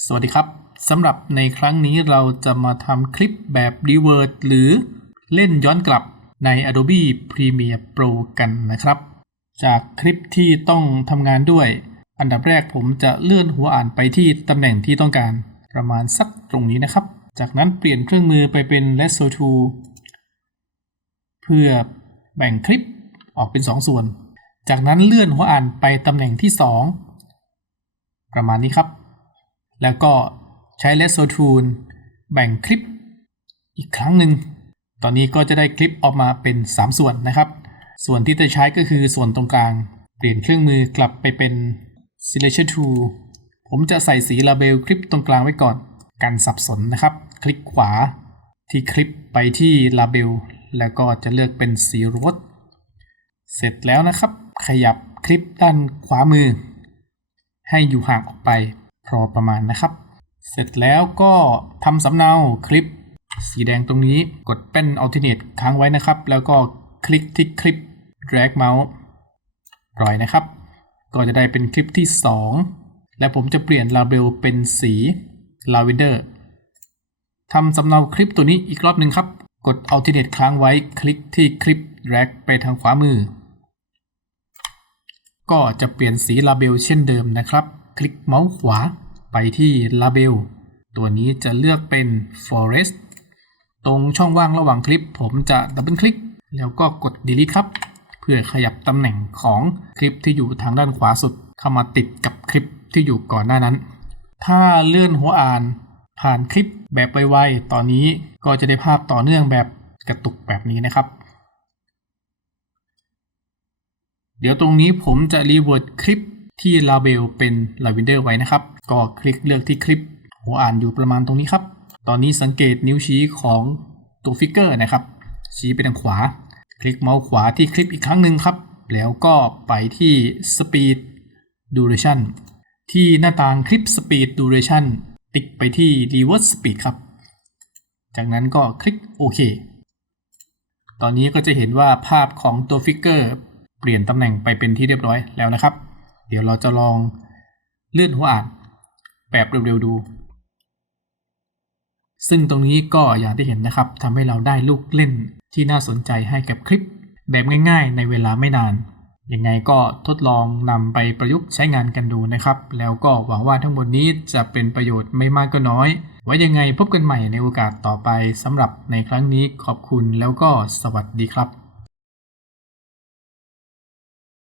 สวัสดีครับสำหรับในครั้งนี้เราจะมาทำคลิปแบบ Revert หรือเล่นย้อนกลับใน Adobe Premiere Pro กันนะครับ จากคลิปที่ต้องทำงานด้วย อันดับแรกผมจะเลื่อนหัวอ่านไปที่ตำแหน่งที่ต้องการ ประมาณสักตรงนี้นะครับ จากนั้นเปลี่ยนเครื่องมือไปเป็น Lasso t o เพื่อแบ่งคลิปออกเป็น2ส่วน จากนั้นเลื่อนหัวอ่านไปตำแหน่งที่ 2 ประมาณนี้ครับ แล้วก็ใช้ Lasso Tool แบ่งคลิปอีกครั้งหนึ่ง ตอนนี้ก็จะได้คลิปออกมาเป็น 3 ส่วนนะครับ ส่วนที่จะใช้ก็คือส่วนตรงกลาง เปลี่ยนเครื่องมือกลับไปเป็น Selection Tool ผมจะใส่สีลาเบลคลิปตรงกลางไว้ก่อน กันสับสนนะครับ คลิกขวาที่คลิปไปที่ลาเบลแล้วก็จะเลือกเป็นสีรถ เสร็จแล้วนะครับ ขยับคลิปด้านขวามือ ให้อยู่ห่างออกไป พอประมาณนะครับ เสร็จแล้วก็ทำสำเนาคลิป สีแดงตรงนี้กดเป็น alternate ค้างไว้นะครับ แล้วก็คลิกที่คลิป drag mouse ปล่อยนะครับ ก็จะได้เป็นคลิปที่ 2 และผมจะเปลี่ยน label เป็นสี lavender ทำสำเนาคลิปตัวนี้อีกรอบหนึ่งครับ กด alternate ค้างไว้คลิกที่คลิป drag ไปทางขวามือ ก็จะเปลี่ยนสี label เช่นเดิมนะครับ คลิกเมาส์ขวาไปที่ label ตัวนี้จะเลือกเป็น forest ตรงช่องว่างระหว่างคลิป ผมจะดับเบิลคลิก แล้วก็กด delete ครับ เพื่อขยับตำแหน่งของคลิปที่อยู่ทางด้านขวาสุด เข้ามาติดกับคลิปที่อยู่ก่อนหน้านั้น ถ้าเลื่อนหัวอ่านผ่านคลิปแบบไวๆ ตอนนี้ก็จะได้ภาพต่อเนื่องแบบกระตุกแบบนี้นะครับ เดี๋ยวตรงนี้ผมจะรีเวิร์ดคลิป ที่ label เป็น lavender ไว้นะครับ ก็คลิกเลือกที่คลิป หัวอ่านอยู่ประมาณตรงนี้ครับ ตอนนี้สังเกตนิ้วชี้ของตัวฟิกเกอร์นะครับ ชี้ไปทางขวา คลิกเมาส์ขวาที่คลิปอีกครั้งหนึ่งครับ แล้วก็ไปที่ speed duration ที่หน้าต่างคลิป speed duration ติ๊กไปที่ reverse speed ครับ จากนั้นก็คลิกโอเคตอนนี้ก็จะเห็นว่าภาพของตัวฟิกเกอร์เปลี่ยนตำแหน่งไปเป็นที่เรียบร้อยแล้วนะครับ เดี๋ยวเราจะลองเลื่อนหัวอ่านแบบเร็วๆดู ซึ่งตรงนี้ก็อย่างที่เห็นนะครับทำให้เราได้ลูกเล่นที่น่าสนใจให้กับคลิป แบบง่ายๆ ในเวลาไม่นาน ยังไงก็ทดลองนำไปประยุกต์ใช้งานกันดูนะครับ แล้วก็หวังว่าทั้งหมดนี้จะเป็นประโยชน์ไม่มากก็น้อย ไว้ยังไงพบกันใหม่ในโอกาสต่อไปสำหรับในครั้งนี้ขอบคุณแล้วก็สวัสดีครับ